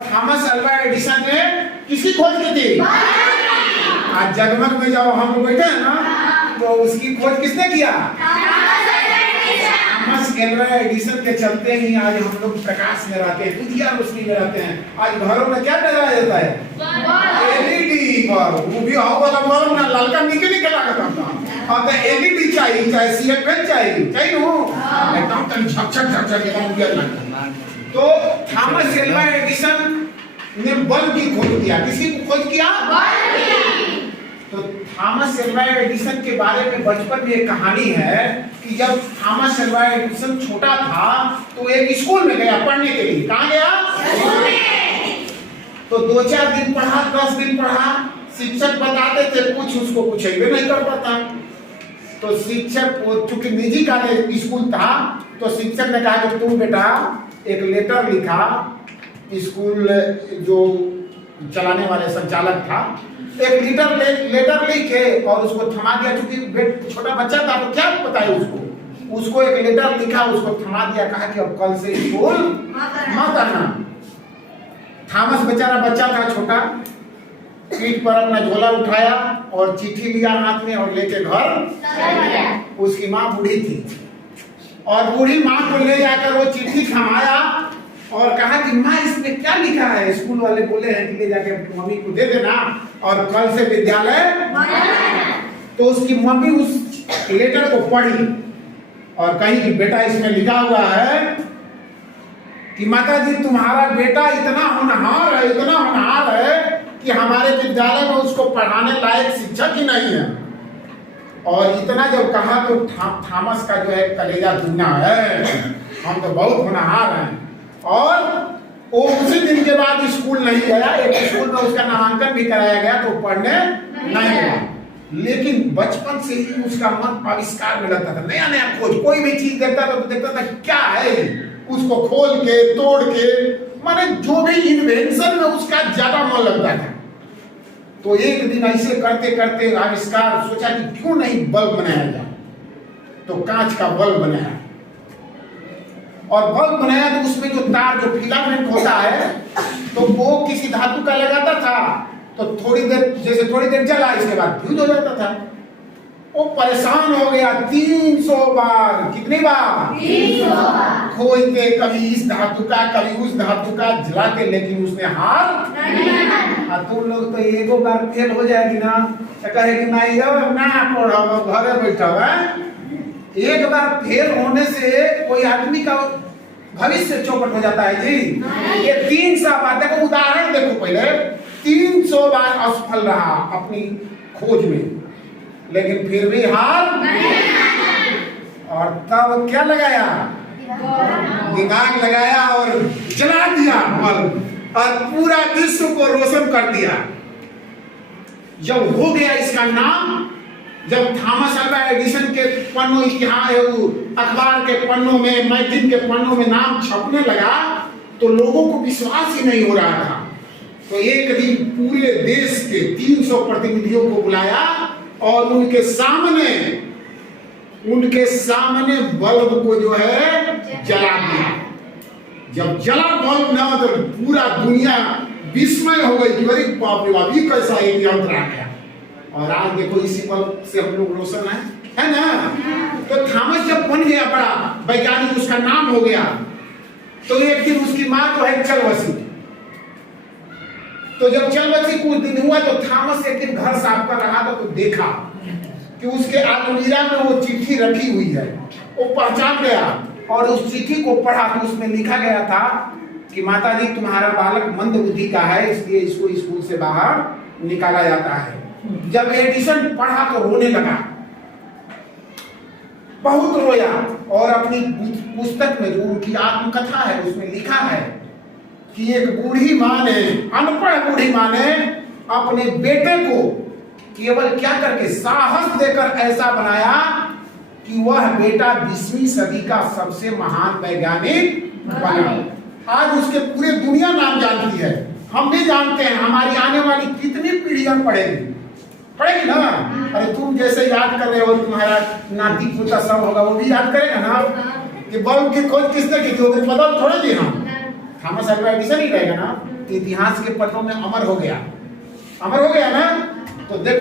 Thomas Alva Edison ने किसकी खोज की थी? आज जगमग में जाओ हम लोग बैठे हैं ना, तो उसकी खोज किसने किया? थॉमस अल्वा एडिसन के चलते ही आज हम लोग प्रकाश में रहते हैं, उजियार रोशनी में रहते हैं। आज घरों में क्या लगाया जाता है? LED bulb. वो भी आओ वाला बल्ब ना ललका निकल लगा था। अब तो एलईडी चाहिए, चाहे सीएफएल चाहिए हो एकदम तन झकझक एकदम उजियार लगता। तो थॉमस अल्वा एडिसन ने बल्ब की खोज किया। किसकी खोज किया? तो थॉमस अल्वा एडिसन के बारे में बचपन में एक कहानी है कि जब थॉमस अल्वा एडिसन छोटा था तो एक स्कूल में गया पढ़ने के लिए। कहाँ गया? तो 2-4 दिन पढ़ा, 10 दिन पढ़ा। शिक्षक बताते थे कुछ, उसको कुछ भी नहीं कर पाता। तो शिक्षक, चूंकि निजी कॉलेज स्कूल था, तो शिक्षक ने कहा कि तुम बेटा एक लेटर लिखा। स्कूल जो चलाने वाले संचालक था, एक लेटर लिख के और उसको थमा दिया। क्योंकि छोटा बच्चा था तो क्या पता है उसको एक लेटर लिखा, उसको थमा दिया। कहा कि अब कल से स्कूल मत आना। थॉमस बेचारा बच्चा था छोटा, पीठ पर अपना झोला उठाया और चिट्ठी लिया हाथ में और लेके घर। उसकी माँ बूढ़ी थी और बूढ़ी माँ को ले जाकर वो चिट्ठी थमाया और कहा कि माँ इसमें क्या लिखा है? स्कूल वाले बोले हैं कि ले जाके मम्मी को दे देना और कल से विद्यालय। तो उसकी मम्मी उस लेटर को पढ़ी और कही कि बेटा इसमें लिखा हुआ है कि माता जी तुम्हारा बेटा इतना होनहार है कि हमारे विद्यालय में उसको पढ़ाने लायक शिक्षक ही नहीं है। और इतना जब कहा तो थॉमस का जो है कलेजा दूना है, हम तो बहुत होनहार हैं। और वो उसी दिन के बाद स्कूल नहीं गया। एक स्कूल में उसका नामांकन भी कराया गया तो पढ़ने नहीं गया। लेकिन बचपन से ही उसका मन आविष्कार में लगता था, नया खोज। कोई भी चीज देखता था तो देखता था क्या है, उसको खोल के तोड़ के, माने जो भी इन्वेंशन में उसका ज्यादा मन लगता था। तो एक दिन ऐसे करते करते आविष्कार सोचा कि क्यों नहीं बल्ब बनाया जाए। तो कांच का बल्ब बनाया और बल्ब बनाया तो उसमें जो तार, जो फिलामेंट होता है, तो वो किसी धातु का लगाता था। तो थोड़ी देर जला, इसके बाद फ्यूज हो जाता था। वो परेशान हो गया। 300 बार, कितनी बार? 300 बार खोजते, कभी इस धातु का कभी उस धातु का, जलाते, लेकिन उसने हार नहीं। तुम लोग तो एगो बार फेल हो जाएगी ना तो कहेगी नहीं अब ना पढ़ो, घरे बैठो है। एक बार फेल होने से कोई आदमी का भविष्य चौपट हो जाता है जी। ये 300 बार, देखो उदाहरण देखो, पहले 300 बार असफल रहा अपनी खोज में, लेकिन फिर भी हार नहीं। और तब क्या लगाया? दिमाग लगाया और जला दिया बल्ब और पूरा विश्व को रोशन कर दिया। जब हो गया इसका नाम, जब थॉमस अल्वा एडिसन के पन्नों, इतिहास अखबार के पन्नों में, मैगजीन के पन्नों में नाम छपने लगा, तो लोगों को विश्वास ही नहीं हो रहा था। तो एक दिन पूरे देश के 300 प्रतिनिधियों को बुलाया और उनके सामने बल्ब को जो है जला दिया। जब जला बल्ब ना तो पूरा दुनिया विस्मय हो गई कि अरे बाप रे बाप, ये कैसा एक यंत्र आ गया। और आज देखो इसी बल्ब से हम लोग रोशन है ना। तो थॉमस जब बन गया बड़ा वैज्ञानिक, उसका नाम हो गया, तो एक दिन उसकी माँ तो है चल बसी। तो जब चल बसी कुछ दिन हुआ तो थॉमस एक दिन घर साफ कर रहा था तो देखा कि उसके अलमीरा में वो चिट्ठी रखी हुई है। वो पहचान गया और उस चिट्ठी को पढ़ा तो उसमें लिखा गया था कि माता जी तुम्हारा बालक मंद बुद्धि का है, इसलिए इसको स्कूल से बाहर निकाला जाता है। जब एडिसन पढ़ा तो रोने लगा, बहुत रोया। और अपनी पुस्तक में जो उनकी आत्मकथा है उसमें लिखा है कि एक बूढ़ी माँ ने, अनपढ़ बूढ़ी माँ ने अपने बेटे को केवल क्या करके, साहस देकर ऐसा बनाया कि वह बेटा 20वीं सदी का सबसे महान वैज्ञानिक बना। आज उसके पूरे दुनिया नाम जानती है, हम भी जानते हैं। हमारी आने वाली कितनी पीढ़ियां पढ़ेगी ना। अरे तुम जैसे याद कर रहे हो, तुम्हारा नाती पोता सब होगा वो भी याद करेगा ना कि बल्ब की खोज किसने की थी। बदल थोड़े जी हम थॉमस अल्वा एडिसन ही रहेगा ना। इतिहास के पन्नों में अमर हो गया ना। तो देख